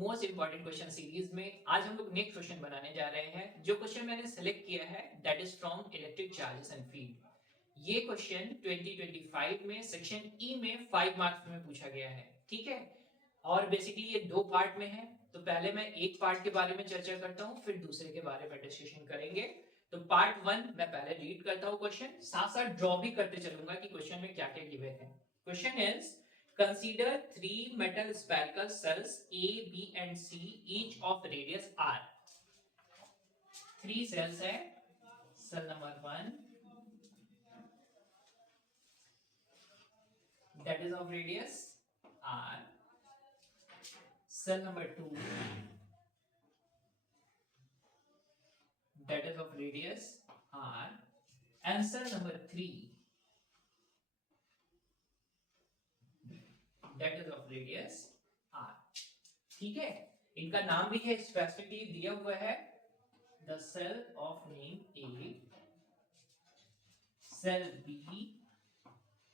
Most important question series में आज हम लोग नेक्स्ट क्वेश्चन बनाने जा रहे हैं। जो क्वेश्चन मैंने सेलेक्ट किया है that is from electric charges and field. ये क्वेश्चन 2025 में सेक्शन ई में 5 मार्क्स में पूछा गया है, ठीक है। और बेसिकली ये दो पार्ट में है, तो पहले मैं एक पार्ट के बारे में चर्चा करता हूँ, फिर दूसरे के बारे में डिस्कशन करेंगे। तो पार्ट 1 मैं पहले रीड करता हूँ क्वेश्चन, साथ साथ ड्रॉ भी करते चलूंगा कि क्वेश्चन में क्या क्या गिवन है। Question is consider three metal spherical cells A, B and C each of radius R. Three cells है, cell number 1 that is of radius R, cell number 2 that is of radius R and cell number 3 that is of radius R. ठीक है, इनका नाम भी है specifically दिया हुआ है, the cell of name A, cell B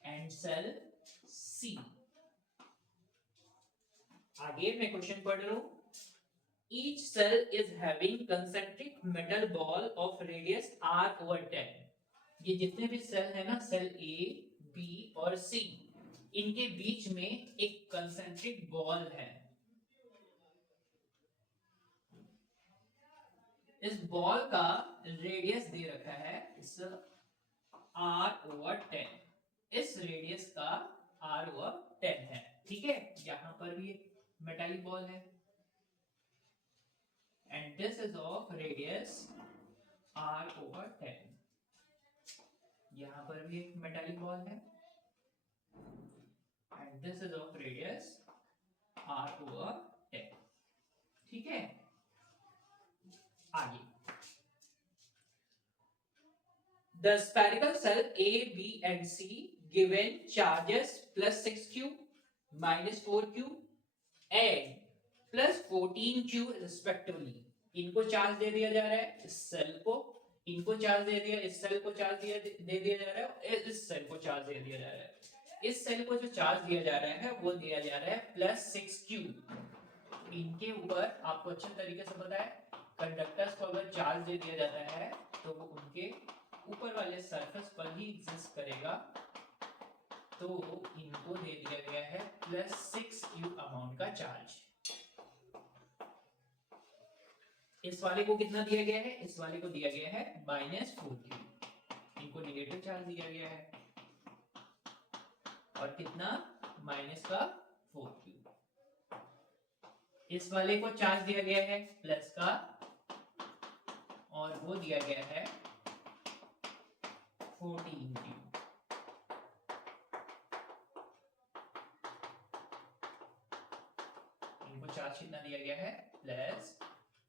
and cell C. आगे मैं क्वेश्चन पढ़ रहा हूं। Each cell is having concentric metal ball of radius r over 10. ये जितने भी सेल है ना, सेल A, B और C, इनके बीच में एक कंसेंट्रिक बॉल है। इस बॉल का रेडियस दे रखा है इस r over 10, इस रेडियस का r over 10 है, ठीक है। यहां पर भी एक मेटालिक बॉल है and this is of radius r over 10. यहां पर भी एक मेटालिक बॉल है and this is of radius r over 10, ठीक है। आगे the spherical cell A, B and C given charges plus 6q minus 4q and plus 14q respectively. इनको charge दे दिया जा रहा है, इस सेल को, इनको चार्ज दे दिया, इस सेल को चार्ज दे दिया जा रहा है, इस सेल को चार्ज दे दिया जा रहा है। इस सेल को जो चार्ज दिया जा रहा है वो दिया जा रहा है प्लस 6q। इनके ऊपर आपको अच्छे तरीके से पता है, कंडक्टर्स को अगर चार्ज दे दिया जाता है तो वो उनके ऊपर वाले सरफेस पर ही एग्जिस्ट करेगा, तो इनको दे दिया गया है प्लस 6q अमाउंट का चार्ज। इस वाले को कितना दिया गया है, इस वाले को दिया गया है माइनस 4q, इनको नेगेटिव चार्ज दिया गया है और कितना माइनस का 4q। इस वाले को चार्ज दिया गया है प्लस का और वो दिया गया है 14q। इनको चार्ज कितना दिया गया है प्लस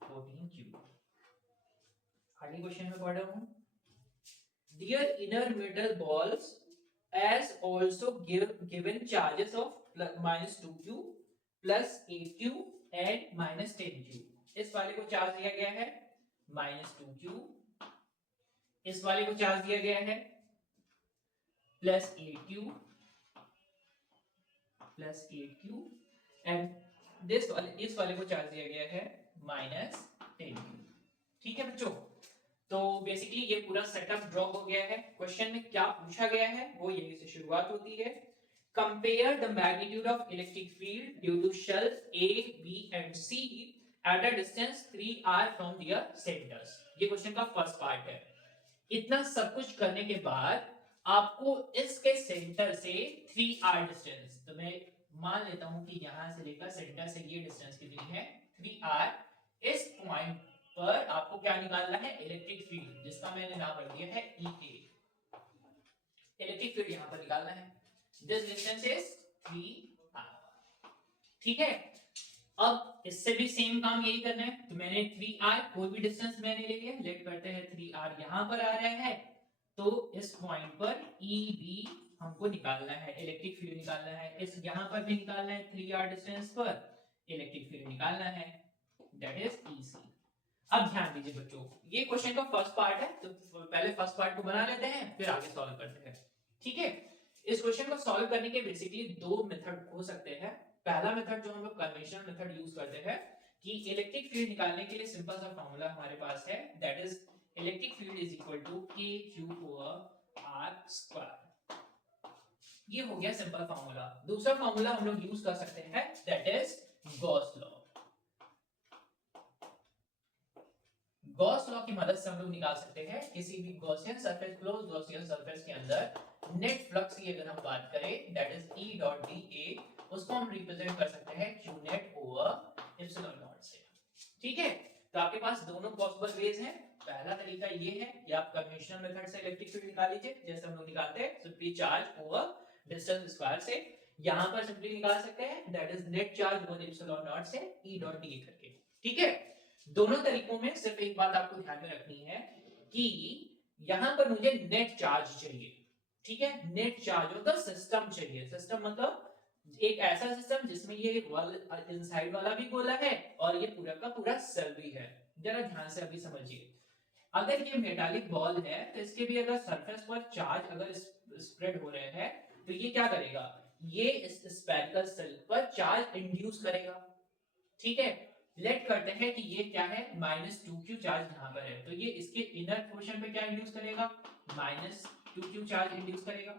14q। आगे क्वेश्चन में पढ़ रहा हूं। Their inner metal balls as also given charges of minus 2q plus 8q and minus 10q. इस वाले को चार्ज दिया गया है minus 2q, इस वाले को चार्ज दिया गया है plus 8q and इस वाले को चार्ज दिया गया है minus 10q, ठीक है बच्चों। तो बेसिकली ये पूरा सेटअप ड्रॉ हो गया है। क्वेश्चन में क्या पूछा गया है वो यहीं से शुरुआत होती है। Compare the magnitude of electric field due two shells A, B and C at a distance 3r from there centres. ये क्वेश्चन का फर्स्ट पार्ट है। इतना सब कुछ करने के बाद आपको इसके सेंटर से 3r डिस्टेंस, तो मैं मान लेता हूं कि यहां से लेकर सेंटर से ये डिस्टेंस कितनी है 3r। इस पॉइंट पर आपको क्या निकालना है, इलेक्ट्रिक फील्ड, जिसका मैंने नाम रख दिया है EA। इलेक्ट्रिक फील्ड यहां पर निकालना है। दिस डिस्टेंस इज 3r, ठीक है। अब इससे भी सेम काम यही करना है, तो मैंने 3r कोई भी डिस्टेंस मैंने ले लिया, लेट करते हैं 3r यहां पर आ रहा है, तो इस पॉइंट पर EB हमको निकालना है, इलेक्ट्रिक फील्ड निकालना है। इस यहां पर भी निकालना है 3r डिस्टेंस पर इलेक्ट्रिक फील्ड निकालना है, दैट इज EC। अब ध्यान दीजिए बच्चों, ये क्वेश्चन का फर्स्ट पार्ट है, तो पहले फर्स्ट पार्ट को बना लेते हैं, फिर आगे सॉल्व करते हैं, ठीक है। इस क्वेश्चन को सॉल्व करने के बेसिकली दो मेथड हो सकते हैं। पहला मेथड जो हम लोग कन्वेंशनल मेथड यूज करते हैं कि इलेक्ट्रिक फील्ड निकालने के लिए सिंपल सा फॉर्मूला हमारे पास है, that is electric field is equal to k q over r square. ये हो गया सिंपल फॉर्मूला। दूसरा फॉर्मूला हम लोग यूज कर सकते हैं, that is Gauss law. Gauss law की मदद से हम लोग निकाल सकते हैं किसी भी Gaussian surface, close Gaussian surface के अंदर नेट फ्लक्स की अगर हम बात करें, that is E dot dA, उसको हम रिप्रेजेंट कर सकते हैं q net over epsilon not से। ठीक है, तो आपके पास दोनों पॉसिबल वेज हैं। पहला तरीका ये है कि आप कन्वेंशनल मेथड से इलेक्ट्रिक फील्ड निकाल लीजिए, जैसे हम लोग निकालते हैं simply charge over distance square से। यहां पर सिंपली निकाल सकते हैं, that is net charge over epsilon not से E डॉट dA करके। ठीक है, दोनों तरीकों में सिर्फ एक बात आपको ध्यान में रखनी है कि यहां पर मुझे नेट चार्ज चाहिए। ठीक है, net charge of the system चाहिए। सिस्टम मतलब एक ऐसा सिस्टम जिसमें ये इनसाइड वाला भी गोला है और ये पूरा का पूरा सेल भी है। जरा ध्यान से अभी समझिए, अगर ये मेटालिक बॉल है तो इसके भी अगर सरफेस पर चार्ज अगर स्प्रेड हो रहे हैं तो ये क्या करेगा, ये इस स्फेरिकल सेल पर चार्ज इंड्यूस करेगा। ठीक है, लेट करते हैं कि ये क्या है, -2q चार्ज यहाँ पर है, तो ये इसके इनर पोर्शन पे क्या इंड्यूस करेगा, -2q चार्ज इंड्यूस करेगा।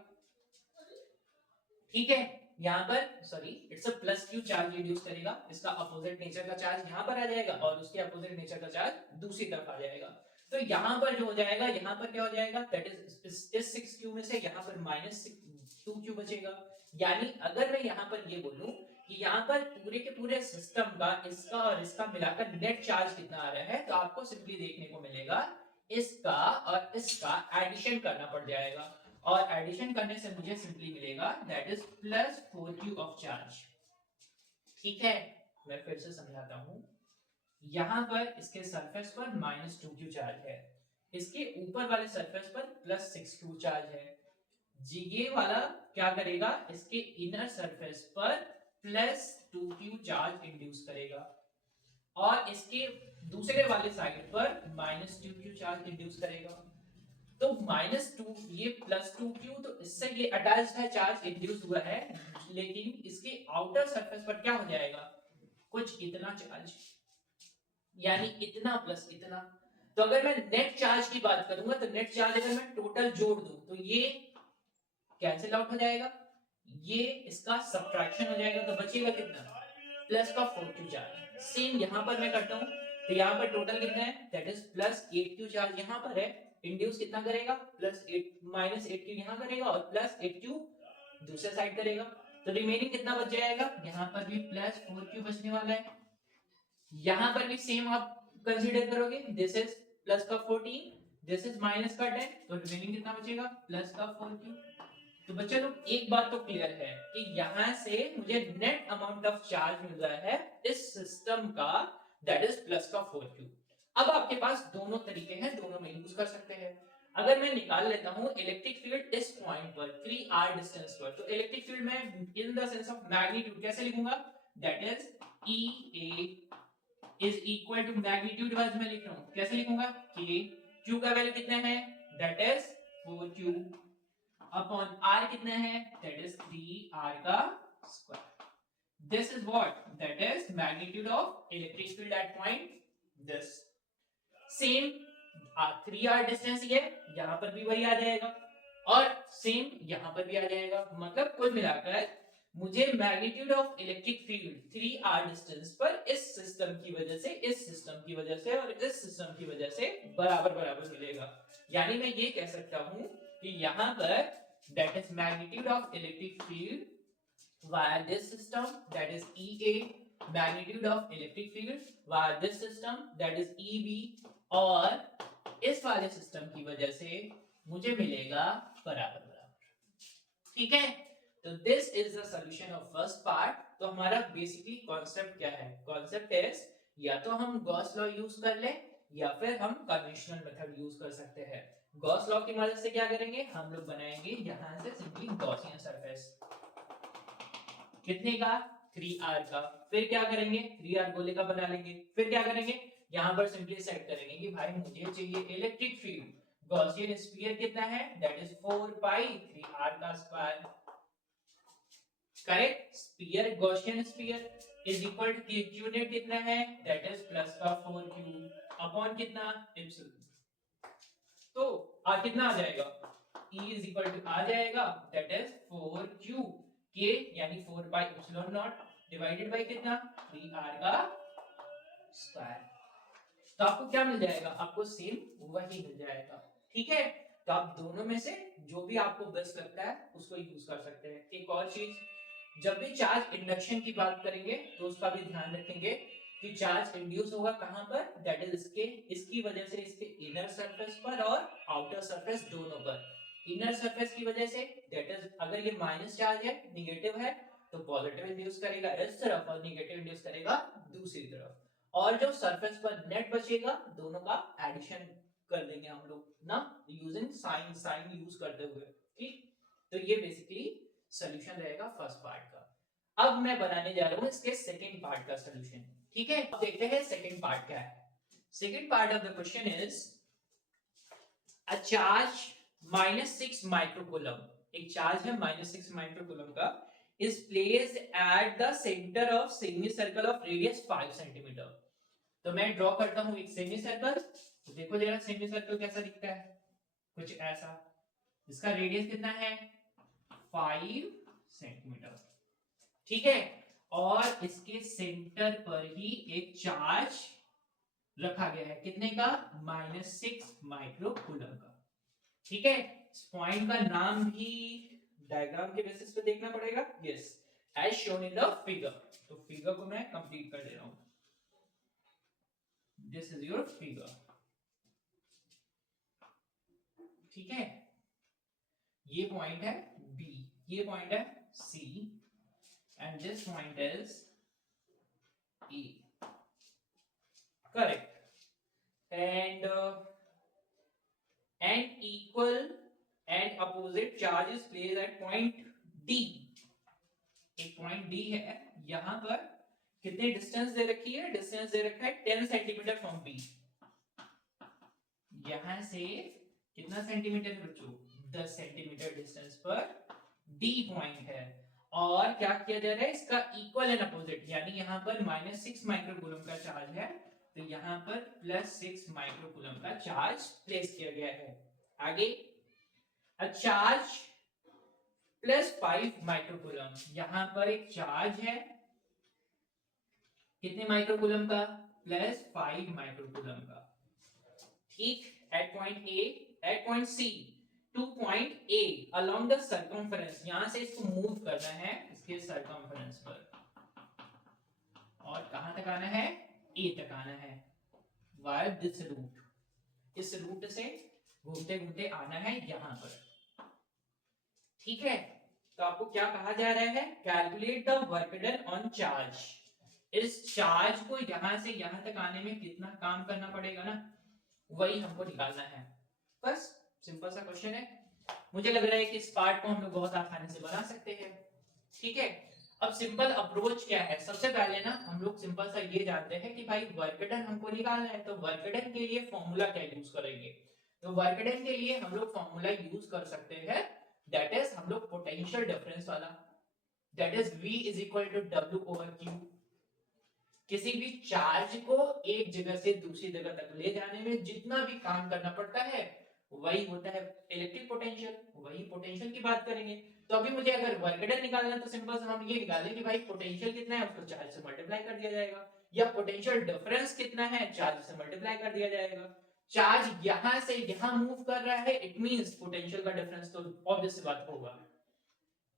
ठीक है, यहाँ पर sorry it's a +q charge induce करेगा, इसका अपोजिट नेचर का चार्ज यहाँ पर आ जाएगा और उसके अपोजिट नेचर का चार्ज दूसरी तरफ आ जाएगा। तो यहाँ पर जो हो जाएगा, यहाँ पर क्या हो जाएगा, दैट इज इस 6q में से यहाँ पर -2q बचेगा। यानी अगर मैं यहाँ पर ये बोलूं कि यहाँ पर पूरे के पूरे सिस्टम का इसका और इसका मिलाकर नेट चार्ज कितना आ रहा है, तो आपको सिंपली देखने को मिलेगा इसका और इसका एडिशन करना पड़ जाएगा, और एडिशन करने से मुझे सिंपली मिलेगा that is +4q of charge. ठीक है, मैं फिर से समझाता हूं, यहां पर इसके सरफेस पर -2q चार्ज है, इसके ऊपर वाले सरफेस पर +6q चार्ज है। जी ये वाला क्या करेगा, इसके इनर सरफेस पर +2q चार्ज इंड्यूस करेगा और इसके दूसरे वाले साइड पर -2q चार्ज इंड्यूस करेगा। तो -2 ये +2q, तो इससे ये अटैच्ड है, चार्ज इंड्यूस हुआ है, लेकिन इसके आउटर सरफेस पर क्या हो जाएगा, कुछ इतना चार्ज, यानी इतना प्लस इतना। तो अगर मैं नेट चार्ज की बात करूंगा तो नेट चार्ज अगर मैं टोटल जोड़ दूं तो ये कैंसिल आउट हो जाएगा, ये इसका सब्ट्रैक्शन हो जाएगा, तो बचेगा कितना, प्लस का 4q चार्ज। सेम यहां पर मैं करता हूं, तो यहां पर टोटल कितना है, दैट इज +8q चार्ज यहां पर है, इंड्यूस कितना करेगा, -8q यहां करेगा और +8q दूसरे साइड करेगा, तो रिमेनिंग कितना बच जाएगा, यहां पर भी +4q बचने वाला है, यहां पर भी सेम आप कंसीडर करोगे, दिस इज प्लस का 14, दिस इज माइनस का 10, तो रिमेनिंग कितना बचेगा, प्लस का 4q। तो बच्चे लोग एक बात तो क्लियर है कि यहां से मुझे नेट अमाउंट ऑफ चार्ज मिल रहा है इस सिस्टम का, दैट इज प्लस का 4q। अब आपके पास दोनों तरीके हैं, दोनों में यूज कर सकते हैं। अगर मैं निकाल लेता हूं इलेक्ट्रिक फील्ड इस पॉइंट पर 3r डिस्टेंस पर, तो इलेक्ट्रिक फील्ड में in the sense of magnitude कैसे लिखूंगा, that is EA is equal to magnitude wise मैं लिख रहा हूं, कैसे लिखूंगा, कि q का वैल्यू कितना है, that is 4q upon r कितना है, दैट इज 3r का square. This is what, that is magnitude of electric field at point this. Same 3r distance ये यहां पर भी वही आ जाएगा और सेम यहां पर भी आ जाएगा, मतलब कुल मिलाकर मुझे magnitude of electric field 3r distance पर इस सिस्टम की वजह से, इस सिस्टम की वजह से और इस सिस्टम की वजह से बराबर बराबर मिलेगा। यानी मैं ये कह सकता हूं कि यहां पर that is magnitude of electric field via this system, that is EA, magnitude of electric field via this system, that is EB, और इस वाले सिस्टम की वजह से मुझे मिलेगा बराबर बराबर। ठीक है, तो this is the solution of first part. तो हमारा बेसिकली कॉन्सेप्ट क्या है, कॉन्सेप्ट इज या तो हम गॉस लॉ यूज कर ले या फिर हम कन्वेंशनल मेथड यूज कर सकते हैं। गॉस लॉ की मदद से क्या करेंगे, हम लोग बनाएंगे यहां से सिंपली गॉसियन सरफेस, कितने का, 3r का, फिर क्या करेंगे 3r गोले का बना लेंगे, फिर क्या करेंगे यहां पर सिंपली सेट करेंगे कि भाई मुझे चाहिए इलेक्ट्रिक फील्ड, गॉसियन स्फीयर कितना है, दैट इज 4 पाई 3r का square. Correct. Sphere, Gaussian sphere is equal to q net कितना है, दैट इज प्लस का 4q अपॉन कितना एप्सिलॉन। तो कितना आ जाएगा, E इज इक्वल टू आ जाएगा दैट इज 4q k यानी 4 pi epsilon not divided by कितना 3r का स्क्वायर। तो आपको क्या मिल जाएगा, आपको सेम वही मिल जाएगा। ठीक है, तो आप दोनों में से जो भी आपको बेस्ट लगता है उसको यूज कर सकते हैं। एक और चीज, जब भी चार्ज इंडक्शन की बात करेंगे तो उसका भी ध्यान रखेंगे कि चार्ज इंड्यूस होगा कहां पर, दैट इज इसकी वजह से इसके इनर सरफेस पर और आउटर सरफेस दोनों पर। इनर सरफेस की वजह से दैट इज अगर ये माइनस चार्ज है, नेगेटिव है, तो पॉजिटिव इंड्यूस करेगा इस तरफ और नेगेटिव इंड्यूस करेगा दूसरी तरफ। और जो सरफेस पर नेट बचेगा दोनों का एडिशन कर देंगे हम लोग ना, यूजिंग साइन, साइन यूज करते हुए। ठीक, तो ये बेसिकली सॉल्यूशन रहेगा फर्स्ट पार्ट का। अब मैं बनाने जा रहा हूं इसके सेकंड पार्ट का सॉल्यूशन। ठीक है, अब देखते हैं सेकंड पार्ट क्या है। Second part of the question is a charge -6 microcoulomb, एक चार्ज है -6 माइक्रोकूलम का, is placed at the center of semicircle of radius 5 centimetre. तो मैं ड्रॉ करता हूं एक सेमी सर्कल। तो देखो जरा सेमी सर्कल कैसा दिखता है, कुछ ऐसा। इसका रेडियस कितना है 5 सेंटीमीटर। ठीक है, और इसके सेंटर पर ही एक चार्ज रखा गया है, कितने का -6 माइक्रोकूलम का। ठीक है, इस पॉइंट का नाम भी डायग्राम के बेसिस पे देखना पड़ेगा। Yes, as shown in the figure. तो फिगर को मैं कंप्लीट कर दे रहा हूं। This is your figure. ठीक है, ये पॉइंट है बी, ये पॉइंट है C, and this point is A. Correct. And equal and opposite charge is placed at point D. एक पॉइंट डी है, यहां पर कितने डिस्टेंस दे रखी है, डिस्टेंस दे रखा है 10 सेंटीमीटर फ्रॉम बी। यहां से कितना सेंटीमीटर है बच्चों, 10 सेंटीमीटर डिस्टेंस पर डी पॉइंट है। और क्या किया जा रहा है, इसका इक्वल एंड अपोजिट, यानी यहां पर -6 माइक्रोकूलम का चार्ज है, तो यहां पर +6 माइक्रोकूलम का चार्ज प्लेस किया गया है। आगे अ चार्ज +5 माइक्रोकूलम, यहां पर एक चार्ज है कितने माइक्रोकूलम का, +5 माइक्रोकूलम का। ठीक, at point A, at point C to point A along the circumference, यहां से इसको मूव करना है इसके सर्कमफेरेंस पर, और कहां तक आना है, ए तक आना है, वाया दिस रूट, इस रूट से घूमते घूमते आना है यहां पर। ठीक है, तो आपको क्या कहा जा रहा है, calculate the work done on charge. इस चार्ज को यहां से यहां तक आने में कितना काम करना पड़ेगा ना, वही हमको निकालना है। बस सिंपल सा क्वेश्चन है। मुझे लग रहा है कि इस पार्ट को हम लोग बहुत आसानी से बना सकते हैं। ठीक है, अब सिंपल अप्रोच क्या है, सबसे पहले ना हम लोग सिंपल सा ये जानते हैं कि भाई वर्क डन हमको निकालना है, तो वर्क डन के लिए फॉर्मूला क्या यूज करेंगे। तो वर्क डन के लिए हम लोग फॉर्मूला यूज कर सकते हैं, दैट इज हम लोग पोटेंशियल डिफरेंस वाला, that is V is equal to W/Q। किसी भी चार्ज को एक जगह से दूसरी जगह तक ले जाने में जितना भी काम करना पड़ता है वही होता है इलेक्ट्रिक पोटेंशियल, वही पोटेंशियल की बात करेंगे। तो अभी मुझे अगर वर्क डन निकालना है तो सिंपल से हम ये निकालें कि भाई पोटेंशियल कितना है उसको चार्ज से मल्टीप्लाई कर दिया जाएगा, या पोटेंशियल डिफरेंस कितना है चार्ज से मल्टीप्लाई कर दिया जाएगा। चार्ज यहां से यहां मूव कर रहा है, इट मींस पोटेंशियल का डिफरेंस तो ऑब्वियस सी बात होगा।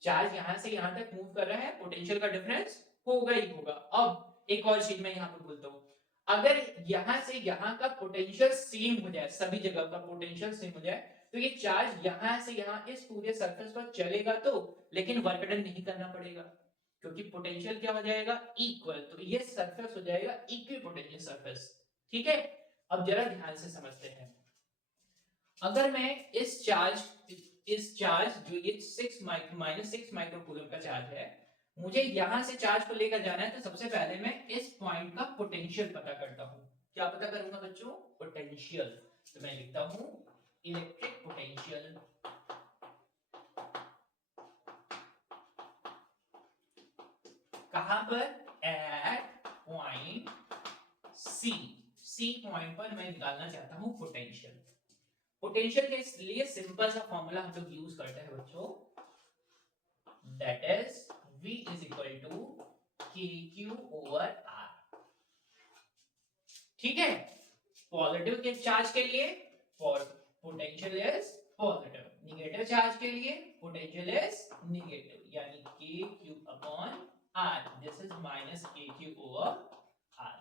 चार्ज यहां से यहां तक मूव कर रहा है, पोटेंशियल का डिफरेंस होगा ही होगा। अब एक और चीज मैं यहां पे बोलता हूं, अगर यहां से यहां का पोटेंशियल सेम हो जाए, सभी जगह का पोटेंशियल सेम हो जाए, तो ये चार्ज यहां से यहां इस पूरे सरफेस पर चलेगा तो, लेकिन वर्क डन नहीं करना पड़ेगा, क्योंकि पोटेंशियल क्या हो जाएगा इक्वल, तो ये सरफेस हो जाएगा इक्विपोटेंशियल सरफेस। ठीक है, अब जरा ध्यान से समझते हैं। अगर मैं इस चार्ज जो ये -6 माइक्रोकूलम का चार्ज है, मुझे यहां से चार्ज को लेकर जाना है, तो सबसे पहले मैं इस पॉइंट का पोटेंशियल पता करता हूं। क्या पता करूंगा बच्चों, पोटेंशियल। तो मैं लिखता हूं इलेक्ट्रिक पोटेंशियल। कहां पर? At point C. C point पर मैं निकालना चाहता हूं पोटेंशियल। पोटेंशियल के लिए सिंपल सा फॉर्मूला हम लोग यूज करते हैं बच्चों, that is V is equal to KQ over R। ठीक है, पॉजिटिव के चार्ज के लिए potential is positive, negative charge के लिए पोटेंशियल इज नेगेटिव, यानी KQ upon R। This is minus KQ over R।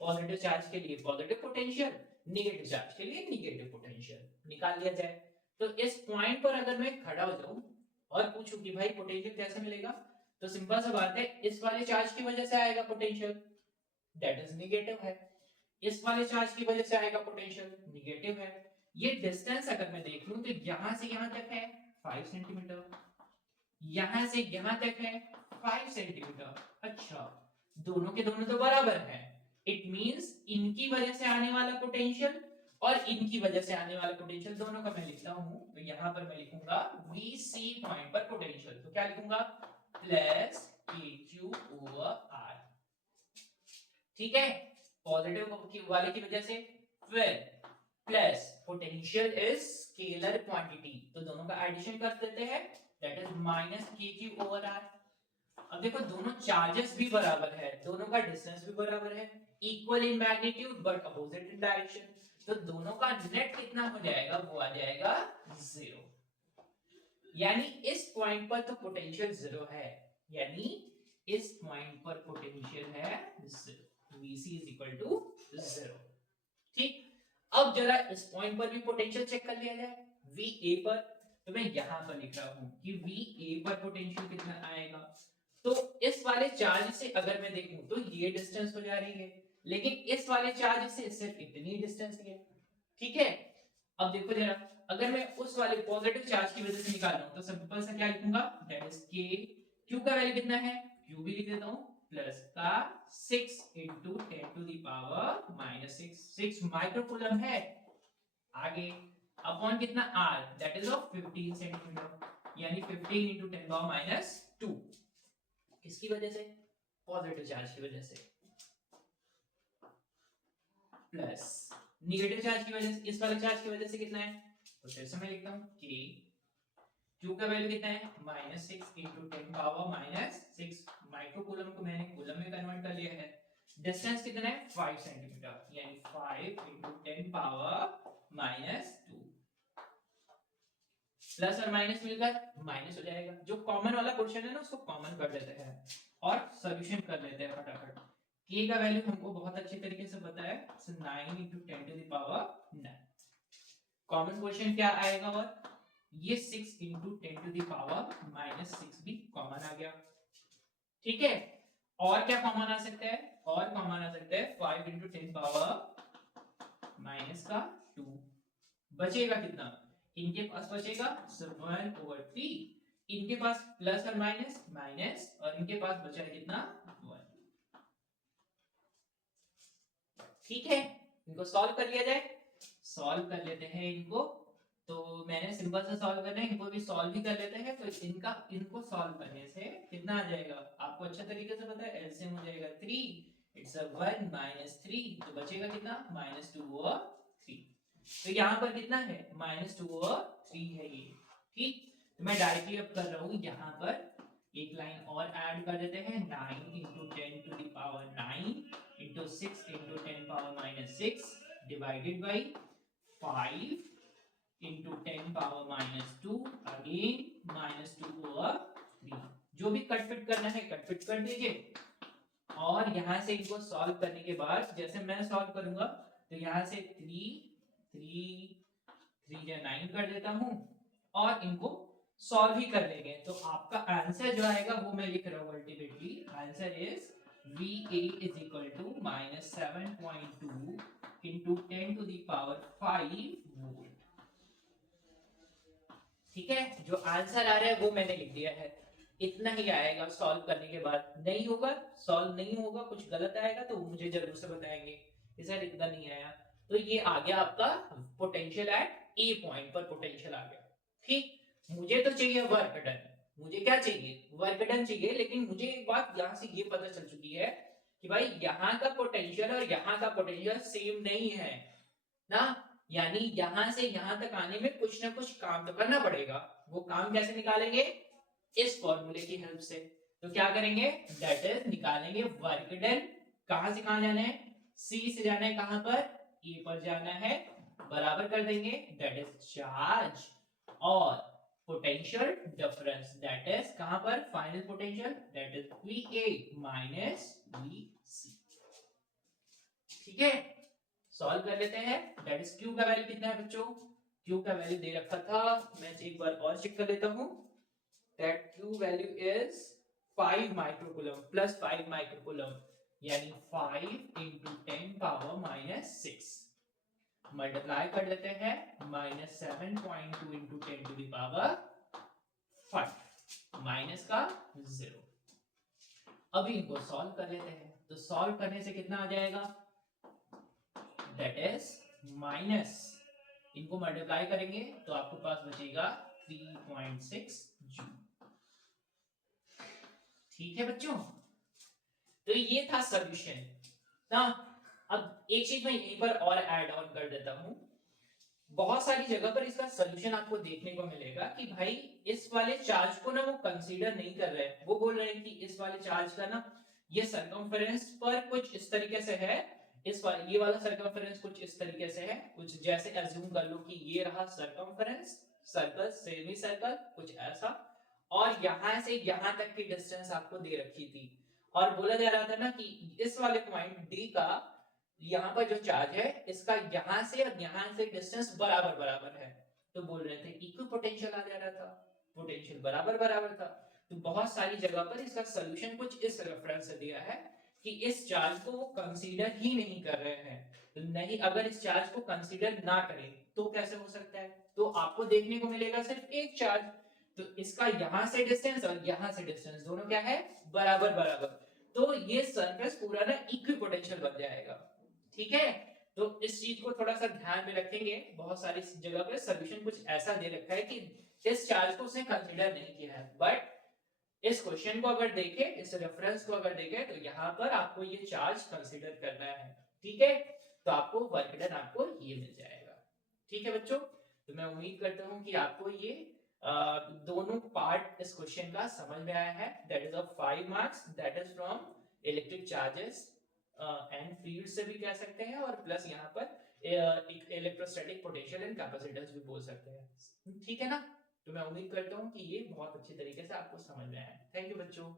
Positive charge के लिए पॉजिटिव पोटेंशियल, नेगेटिव चार्ज के लिए नेगेटिव पोटेंशियल निकाल लिया जाए। तो इस पॉइंट पर अगर मैं खड़ा हो जाऊं और पूछूं कि भाई पोटेंशियल कैसे मिलेगा, तो सिंपल सा बात है, इस वाले चार्ज की वजह से आएगा पोटेंशियल, दैट इज नेगेटिव है। इस वाले चार्ज की वजह से आएगा पोटेंशियल, नेगेटिव है। ये डिस्टेंस अगर मैं देख लूं तो यहां से यहां तक है 5 सेंटीमीटर, यहां से यहां तक है 5 सेंटीमीटर। अच्छा, दोनों के दोनों तो बराबर हैं, इट मींस इनकी वजह से आने वाला पोटेंशियल और इनकी वजह से आने वाला पोटेंशियल दोनों का मैं लिखता हूं। तो यहां पर मैं लिखूंगा VC पॉइंट पर पोटेंशियल, तो क्या लिखूंगा? Plus KQ over R। ठीक है, पॉजिटिव वाले की वजह से, फिर plus potential is scalar quantity, तो दोनों का एडिशन कर देते हैं, that is minus KQ over R। अब देखो दोनों चार्जेस भी बराबर है, दोनों का डिस्टेंस भी बराबर है, equal in magnitude but opposite in direction, तो दोनों का नेट कितना हो जाएगा? वो आ जाएगा 0। यानी इस पॉइंट पर तो पोटेंशियल 0 है, यानी इस पॉइंट पर पोटेंशियल है 0, VC is equal to 0। ठीक, अब जरा इस पॉइंट पर भी पोटेंशियल चेक कर लिया जाए, VA पर। तो मैं यहां पर लिख रहा हूं कि VA पर पोटेंशियल कितना आएगा। तो इस वाले चार्ज से अगर मैं देखूं तो ये डिस्टेंस हो जा रही है, लेकिन इस वाले चार्ज से सिर्फ इतनी डिस्टेंस है। ठीक है, अब देखो जरा, अगर मैं उस वाले पॉजिटिव चार्ज की वजह से निकाल रहा हूं तो सिंपल सा क्या लिखूंगा, दैट इज K। Q का वैल्यू कितना है? Q भी लिख देता हूं, प्लस का 6 into 10 to the power minus 6 microcoulomb है। आगे अपॉन कितना R, that is of 15 centimetre, यानी 15 into 10 power minus 2। किसकी वजह से? पॉजिटिव चार्ज की वजह से। प्लस नेगेटिव चार्ज की वजह से, इस वाले चार्ज की वजह से कितना है? तो फिर से मैं लिखता हूं कि Q का वैल्यू कितना है? Minus 6 into 10 power minus 6 microcoulomb को मैंने कूलम में कन्वर्ट कर लिया है। डिस्टेंस कितना है? 5 सेंटीमीटर, यानी 5 into 10 पावर माइनस 2। प्लस और माइनस मिलकर माइनस हो जाएगा, जो कॉमन वाला क्वेश्चन है ना उसको कॉमन कर लेते हैं और सॉल्यूशन कर लेते हैं फटाफट। K का वैल्यू हमको बहुत अच्छी तरीके से पता है, 9 into 10 to the power 9। Common question क्या आएगा? और ये 6 into 10 to the power minus 6 भी कॉमन आ गया। ठीक है, और क्या कॉमन आ सकता है? और कॉमन आ सकता है 5 into 10 पावर माइनस का 2। बचेगा कितना? इनके पास बचेगा 1/3, इनके पास प्लस और माइनस माइनस, और इनके पास बचा है कितना? 1। ठीक है, इनको सॉल्व कर लिया जाए। सॉल्व कर लेते हैं इनको, तो मैंने सिंपल सा सॉल्व करना है, इनको भी सॉल्व ही कर लेते हैं। तो इनको सॉल्व करने से कितना आ जाएगा आपको अच्छा तरीके से पता है, एलसीएम हो जाएगा 3, इट्स अ 1 minus 3, तो बचेगा कितना? -2/3। तो यहाँ पर कितना है? -2/3 है ये। ठीक, तो मैं डायरेक्टली अब कर रहा हूँ, यहाँ पर एक लाइन और ऐड कर देते हैं, 9 into 10 to the power 9 into 6 into 10 power minus 6 divided by 5 into 10 power minus 2 again -2/3। जो भी कट फिट करना है कट फिट कर दीजिए, और यहां से इनको सॉल्व करने के बाद जैसे मैं सॉल्व करूंगा तो यहां से 3 या 9 कर देता हूं और इनको सॉल्व ही कर लेंगे। तो आपका आंसर जो आएगा वो मैं लिख रहा हूं, ultimately answer is VA is equal to -7.2 into 10 to the power 5 volt. ठीक है, जो आंसर आ रहा है वो मैंने लिख दिया है, इतना ही आएगा सॉल्व करने के बाद। नहीं होगा, सॉल्व नहीं होगा, कुछ गलत आएगा तो मुझे जरूर से बताएंगे कि सर इतना नहीं आया। तो ये आ गया आपका पोटेंशियल एट ए पॉइंट पर पोटेंशियल आ गया। ठीक, मुझे तो चाहिए वर्क डन, मुझे क्या चाहिए, वर्क डन चाहिए। लेकिन मुझे एक बात यहाँ से ये पता चल चुकी है कि भाई यहाँ का पोटेंशियल और यहाँ का पोटेंशियल सेम नहीं है ना। यानी यहां से यहां तक आने में कुछ ना कुछ काम तो करना पड़ेगा। वो काम कैसे निकालेंगे, इस फॉर्मूले की हेल्प से। तो क्या करेंगे, दैट इज निकालेंगे वर्क डन। कहां से कहां जाना है, सी से जाना है, कहां पर, ए पर जाना है, बराबर कर देंगे दैट इज चार्ज और पोटेंशियल डिफरेंस दैट इज कहां पर, final potential that is VA minus VC। ठीक है, सॉल्व कर लेते हैं। दैट इज क्यू का वैल्यू कितना है बच्चों, क्यू का वैल्यू दे रखा था, मैं एक बार और चेक कर लेता हूं। That Q value is 5 microcoulomb plus 5 microcoulomb, यानी 5 into 10 पावर माइनस 6। मल्टीप्लाई कर लेते हैं, minus 7.2 into 10 to the power 5 minus का 0। अभी इनको सॉल्व कर लेते हैं। तो सॉल्व करने से कितना आ जाएगा, दैट इज माइनस, इनको मल्टीप्लाई करेंगे तो आपके पास बचेगा 3.6 जूल। ठीक है बच्चों, तो ये था सॉल्यूशन ना। अब एक चीज मैं यहीं पर और ऐड ऑन कर देता हूं। बहुत सारी जगह पर इसका सॉल्यूशन आपको देखने को मिलेगा कि भाई इस वाले चार्ज को ना वो कंसीडर नहीं कर रहे हैं। वो बोल रहे हैं कि इस वाले चार्ज का ना ये सरकमफेरेंस पर कुछ इस तरीके से है, इस वाले ये वाला सरकमफेरेंस कुछ इस तरीके से है, कुछ जैसे अज्यूम कर लो कि ये रहा सरकमफेरेंस, सर्कल, सेमी सर्कल, कुछ ऐसा। और यहां से यहां तक की डिस्टेंस आपको दे रखी थी। और बोला जा रहा था ना कि इस वाले पॉइंट डी का यहाँ पर जो चार्ज है इसका यहाँ से और यहाँ से डिस्टेंस बराबर बराबर है। तो बोल रहे थे इक्वी पोटेंशियल आ जा रहा था, पोटेंशियल बराबर बराबर था। तो बहुत सारी जगह पर इसका सोल्यूशन कुछ इस रेफरेंस से दिया है कि इस चार्ज को वो कंसीडर ही नहीं कर रहे हैं। तो नहीं, अगर इस चार्ज को कंसीडर ना करें तो कैसे हो सकता है, तो आपको देखने को मिलेगा सिर्फ एक चार्ज। तो इसका यहां से डिस्टेंस और यहां से डिस्टेंस दोनों क्या है, बराबर बराबर। तो ये सरफेस पूरा ना इक्वी पोटेंशियल बन जाएगा। ठीक है, तो इस चीज को थोड़ा सा ध्यान में रखेंगे। बहुत सारी जगह पे सोल्यूशन कुछ ऐसा दे रखा है कि इस चार्ज को उसने कंसीडर नहीं किया है, बट इस क्वेश्चन को अगर देखें, इस रेफरेंस को अगर देखें, तो यहाँ पर आपको ये चार्ज कंसीडर करना है। ठीक है, तो आपको वर्क डन आपको ये मिल जाएगा। ठीक है बच्चों, तो मैं उम्मीद करता हूँ कि आपको ये दोनों पार्ट इस क्वेश्चन का समझ में आया है। That is of 5 marks, that is from electric charges and field से भी कह सकते हैं, और प्लस यहाँ पर इलेक्ट्रोस्टैटिक पोटेंशियल एंड कैपेसिटेंस भी बोल सकते हैं। ठीक है ना, तो मैं उम्मीद करता हूँ कि ये बहुत अच्छे तरीके से आपको समझ में आया। थैंक यू बच्चों।